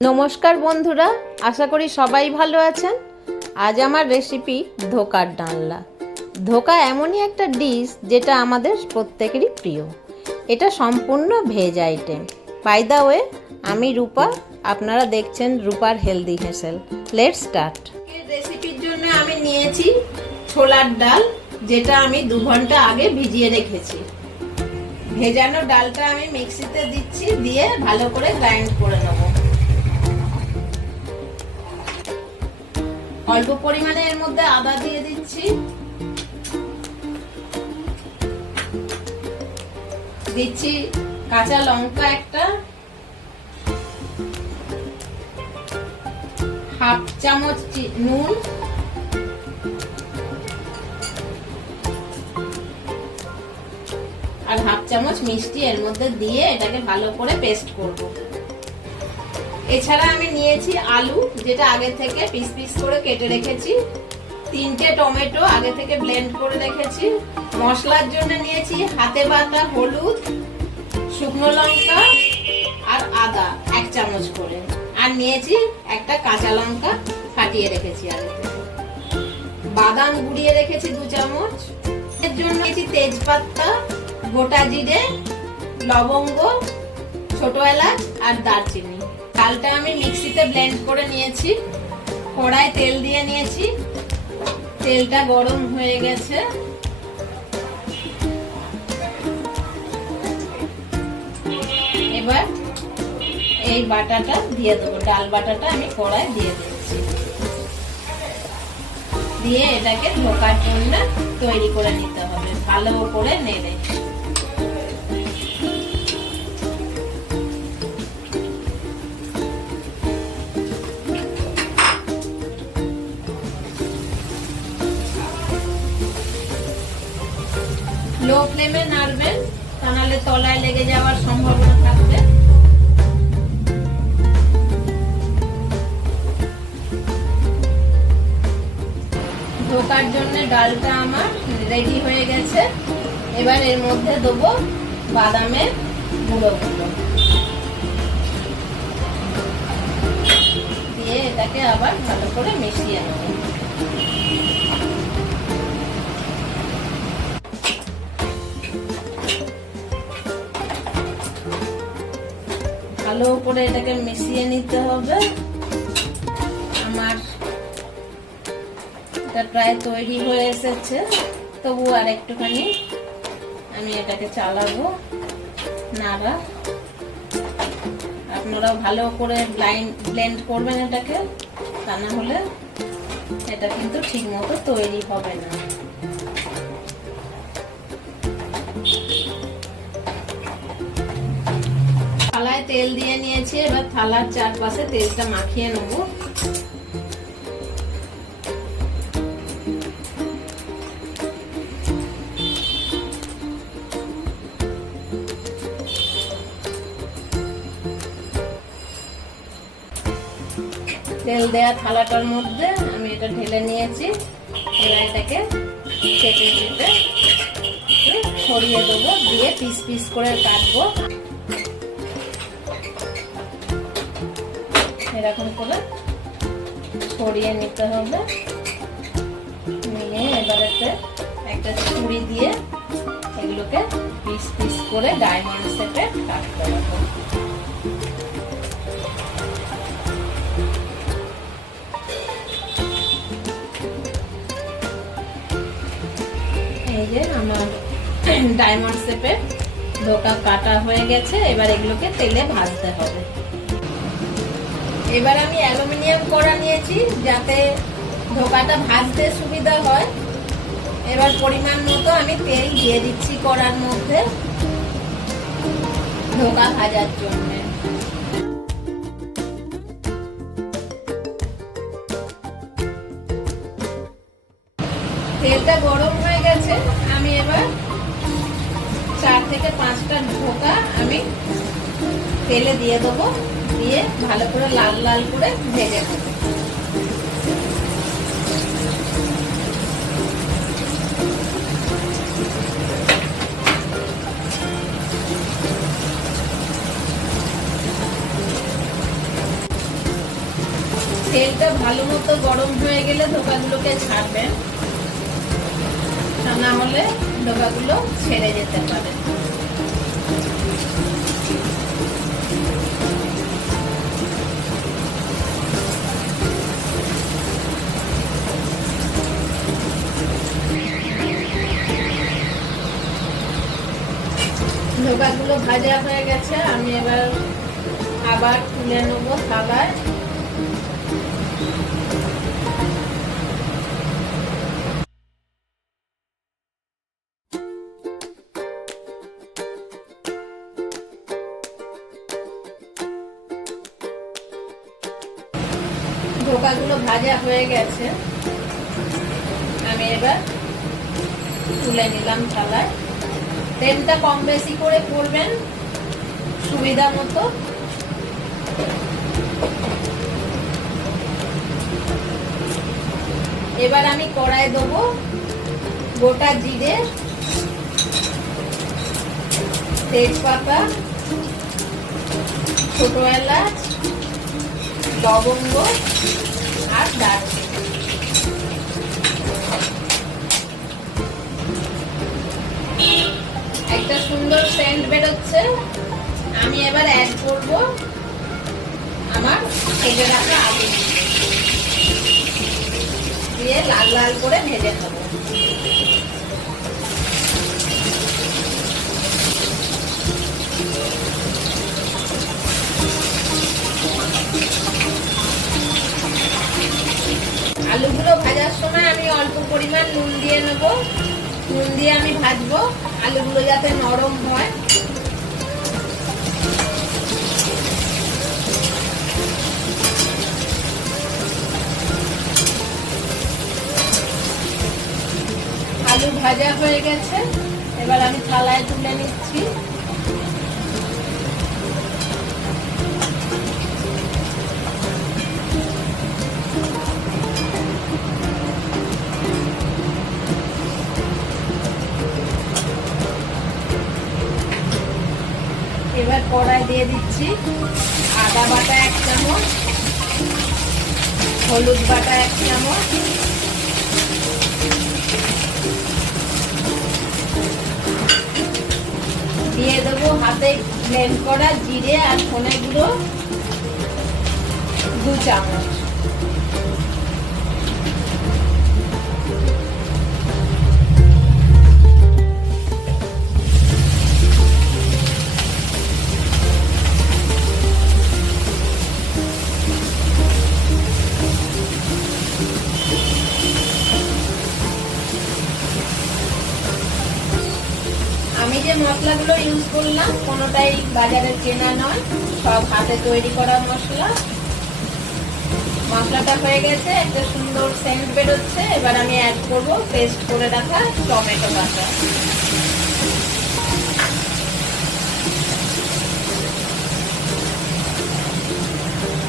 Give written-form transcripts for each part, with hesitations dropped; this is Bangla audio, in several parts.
নমস্কার বন্ধুরা, আশা করি সবাই ভালো আছেন। আজ আমার রেসিপি ধোকার ডালনা। ধোকা এমনই একটা ডিশ যেটা আমাদের প্রত্যেকেরই প্রিয়। এটা সম্পূর্ণ veg item. By the way, আমি রূপা, আপনারা দেখছেন রূপার হেলদি হেসেল। Let's start. এই রেসিপির জন্য আমি নিয়েছি ছোলার ডাল, যেটা আমি 2 ঘন্টা আগে ভিজিয়ে রেখেছি। ভেজানো ডালটা আমি মিক্সিতে দিচ্ছি, দিয়ে ভালো করে গ্রাইন্ড করে নেব। অল্প পরিমাণে এর মধ্যে আদা দিয়ে দিচ্ছি, দিচ্ছি কাঁচা লঙ্কা একটা, হাফ চামচ নুন, আর হাফ চামচ মিষ্টি এর মধ্যে দিয়ে এটাকে ভালো করে পেস্ট করব। এছাড়া আমি নিয়েছি আলু, যেটা আগে থেকে পিস পিস করে কেটে রেখেছি। 3টে টমেটো আগে থেকে ব্লেন্ড করে রেখেছি। মশলার জন্য নিয়েছি হাতে বাটা হলুদ, শুকনো লঙ্কা আর আদা 1 চামচ করে, আর নিয়েছি একটা কাঁচা লঙ্কা ফাটিয়ে রেখেছি আগে থেকে। বাদাম গুঁড়িয়ে রেখেছি 2 চামচ। এর জন্য নিয়েছি তেজপাতা, গোটা জিরে, লবঙ্গ, ছোট এলাচ আর দারচিনি। ডালটা আমি মিক্সিতে ব্লেন্ড করে নিয়েছি। কড়ায় তেল দিয়ে নিয়েছি, তেলটা গরম হয়ে গেছে। এবার এই বাটাটা দিয়ে দেবো, ডাল বাটাটা আমি কড়ায় দিয়ে দিচ্ছি, দিয়ে এটাকে ধোকার জন্য তৈরি করে নিতে হবে, ভালো করে নেড়ে। লো ফ্লেমে নাড়বেন, তা নাহলে তলায় লেগে যাওয়ার সম্ভাবনা থাকবে। ধোকার জন্য ডালটা আমার রেডি হয়ে গেছে। এবার এর মধ্যে দেবো বাদামের গুঁড়োগুলো, দিয়ে এটাকে আবার ভালো করে মিশিয়ে নেব। ভালো করে এটাকে মিশিয়ে নিতে হবে। আমার এটা প্রায় তৈরি হয়ে এসেছে, তবু আর একটুখানি আমি এটাকে চালাবো নাড়া। আপনারাও ভালো করে ব্লেন্ড করবেন এটাকে, তা না হলে এটা কিন্তু ঠিক মতো তৈরি হবে না। থালায় তেল দিয়ে নিয়েছি, এবার থালার চারপাশে তেলটা মাখিয়ে নেব। তেল দেয়া থালাটার মধ্যে আমি এটা ঢেলে নিয়েছি। এবার এটাকে কেটে কেটে ছড়িয়ে দেবো, দিয়ে পিস পিস করে কাটবো। এরকম করে ছড়িয়ে নিতে হবে। নিয়ে এবারেতে একটা ছুরি দিয়ে এগুলোকে পিস পিস করে ডায়মন্ড শেপে কাটতে হবে। এই যে আমার ডায়মন্ড শেপে ধোকা কাটা হয়ে গেছে। এবার এগুলোকে তেলে ভাজতে হবে। এবার আমি অ্যালুমিনিয়াম কড়া নিয়েছি, যাতে ধোকাটা ভাজতে সুবিধা হয়। এবার পরিমাণ মতো আমি তেল দিয়ে দিচ্ছি কড়ার মধ্যে ধোকা ভাজার জন্য। তেলটা গরম হয়ে গেছে। আমি এবার 4 থেকে 5টা ধোকা আমি তেলে দিয়ে দেবো, দিয়ে ভালো করে লাল লাল করে ভেজে নেব। তেলটা ভালো মতো গরম হয়ে গেলে ধোকাগুলোকে ছাড়বেন, তা না হলে ধোকাগুলো ছেড়ে যেতে পারে। ধোকাগুলো ভাজা হয়ে গেছে, আমি এবার আবার তুলে নেবো থালায়। ধোকাগুলো ভাজা হয়ে গেছে, আমি এবার তুলে নিলাম থালায়। তেলটা কম বেশি করে করবেন সুবিধা মতো। এবার আমি কড়াই দেবো গোটা জিরে, তেজপাতা, ছোট এলাচ, লবঙ্গ আর দারচিনি। একটা সুন্দর সেন্ট বেরোচ্ছে, আমি এবার অ্যাড করব আমার ভেজে রাখা আলু, দিয়ে লাল লাল করে ভেজে নেব। আলুগুলো ভাজার সময় আমি অল্প পরিমাণ নুন দিয়ে নেব, নুন দিয়ে আমি ভাজবো আলুগুলো যাতে নরম হয়। আলু ভাজা হয়ে গেছে, এবার আমি থালায় তুলে নিচ্ছি। এবার কড়াই দিয়ে দিচ্ছি আদা বাটা 1 চামচ, হলুদ বাটা 1 চামচ, দিয়ে দেবো হাতে ব্লেন্ড করা জিরে আর ধনে গুঁড়ো 2 চামচ। আমি যে মশলাগুলো ইউজ করলাম কোনোটাই বাজারের কেনা নয়, সব হাতে তৈরি করা মশলা। মশলাটা হয়ে গেছে, একটা সুন্দর সেন্ট বেরোচ্ছে। এবার আমি অ্যাড করব পেস্ট করে রাখা টমেটো বাটা।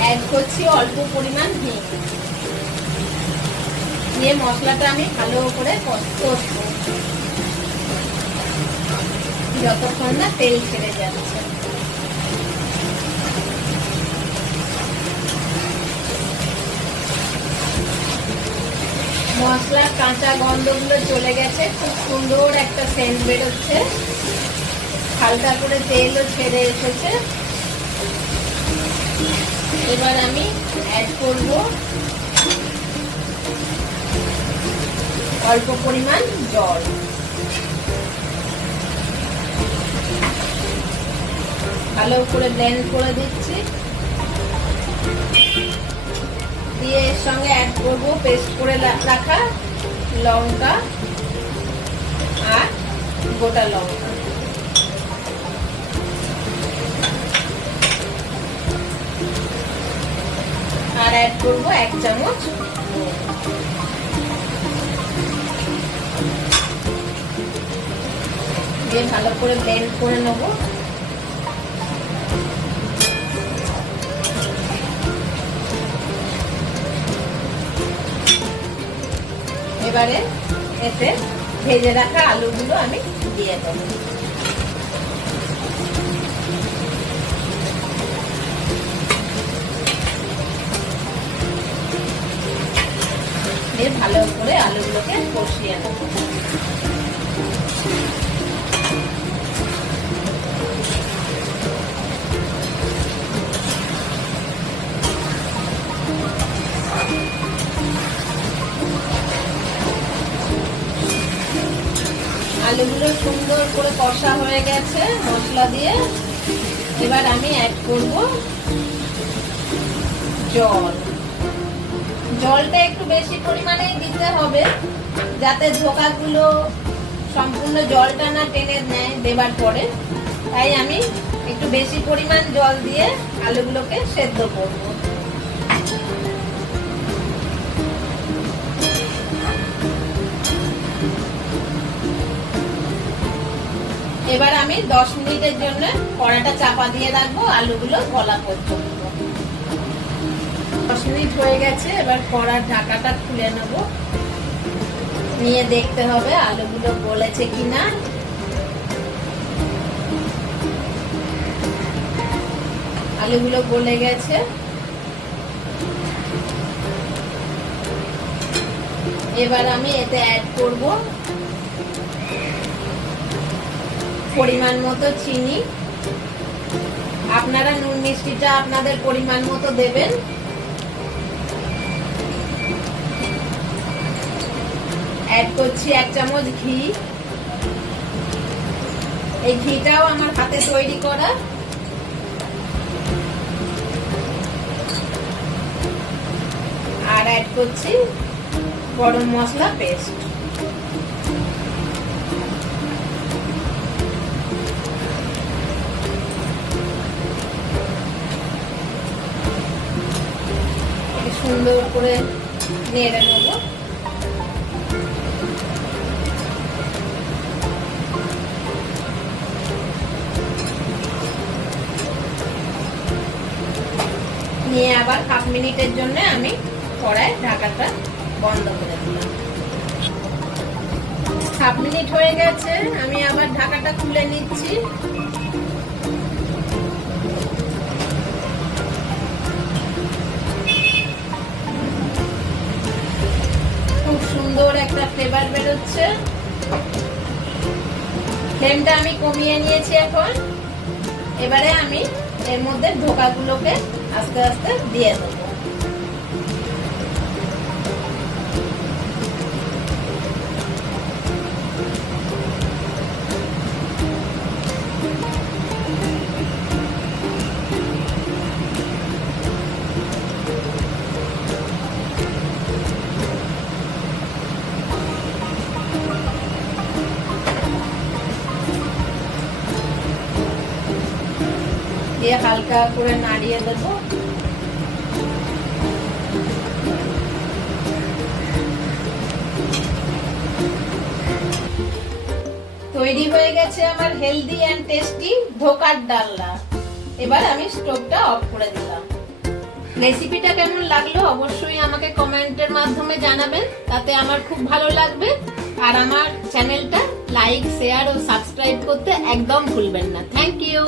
অ্যাড করছি অল্প পরিমাণ হিং, দিয়ে মশলাটা আমি ভালো করে কষবো যতক্ষণ না তেল ছেড়ে যাচ্ছে। মশলার কাঁচা গন্ধগুলো চলে গেছে, খুব সুন্দর একটা সেন্ট বেরোচ্ছে, হালকা করে তেলও ছেড়ে এসেছে। এবার আমি অ্যাড করব অল্প পরিমাণ জল, ভালো করে ব্লেন্ড করে দিচ্ছি। দিয়ে এর সঙ্গে অ্যাড করব পেস্ট করে রাখা লঙ্কা আর গোটা লঙ্কা। আর অ্যাড করব 1 চামচ দিয়ে ভালো করে ব্লেন্ড করে নেব। এবারে এতে ভেজে রাখা আলুগুলো আমি দিয়ে দেবো। দিয়ে ভালো করে আলুগুলোকে কষিয়ে নেব। আলুগুলো সুন্দর করে কষা হয়ে গেছে মশলা দিয়ে। এবার আমি অ্যাড করব জল। জলটা একটু বেশি পরিমাণেই দিতে হবে, যাতে ধোকাগুলো সম্পূর্ণ জলটা না টেনে নেয় দেবার পরে। তাই আমি একটু বেশি পরিমাণ জল দিয়ে আলুগুলোকে সেদ্ধ করব। এবার আমি 10 মিনিটের জন্য কড়াটা চাপা দিয়ে রাখবো আলুগুলো গলা পর্যন্ত। 10 মিনিট হয়ে গেছে, এবার কড়ার ঢাকাটা খুলে নেব। নিয়ে দেখতে হবে আলুগুলো গলেছে কিনা। আলুগুলো গলে গেছে। এবার আমি এতে অ্যাড করব পরিমাণ মতো চিনি। আপনারা নুন মিষ্টিটা আপনাদের পরিমাণ মতো দেবেন। অ্যাড করছি 1 চামচ ঘি। এই ঘিটাও আমার হাতে তৈরি করা। আর অ্যাড করছি গরম মশলা পেস্ট। সুন্দর করে নেড়ে নেব। নিয়ে আবার 1/2 মিনিটের জন্য আমি কড়ায় ঢাকাটা বন্ধ করে দিলাম। 1/2 মিনিট হয়ে গেছে, আমি আবার ঢাকাটা খুলে নিচ্ছি। খুব সুন্দর একটা ফ্লেভার বেরোচ্ছে। ফ্লেমটা আমি কমিয়ে নিয়েছি এখন। এবারে আমি এর মধ্যে ধোকাগুলোকে আস্তে আস্তে দিয়ে দেবো। দিয়ে হালকা করে নাড়িয়ে দেব। তৈরি হয়ে গেছে আমার হেলদি এন্ড টেস্টি ধোকার ডালনা। এবার আমি স্টোভটা অফ করে দিলাম। রেসিপিটা কেমন লাগলো অবশ্যই আমাকে কমেন্টের মাধ্যমে জানাবেন, তাতে আমার খুব ভালো লাগবে। আর আমার চ্যানেলটা লাইক, শেয়ার ও সাবস্ক্রাইব করতে একদম ভুলবেন না। Thank you.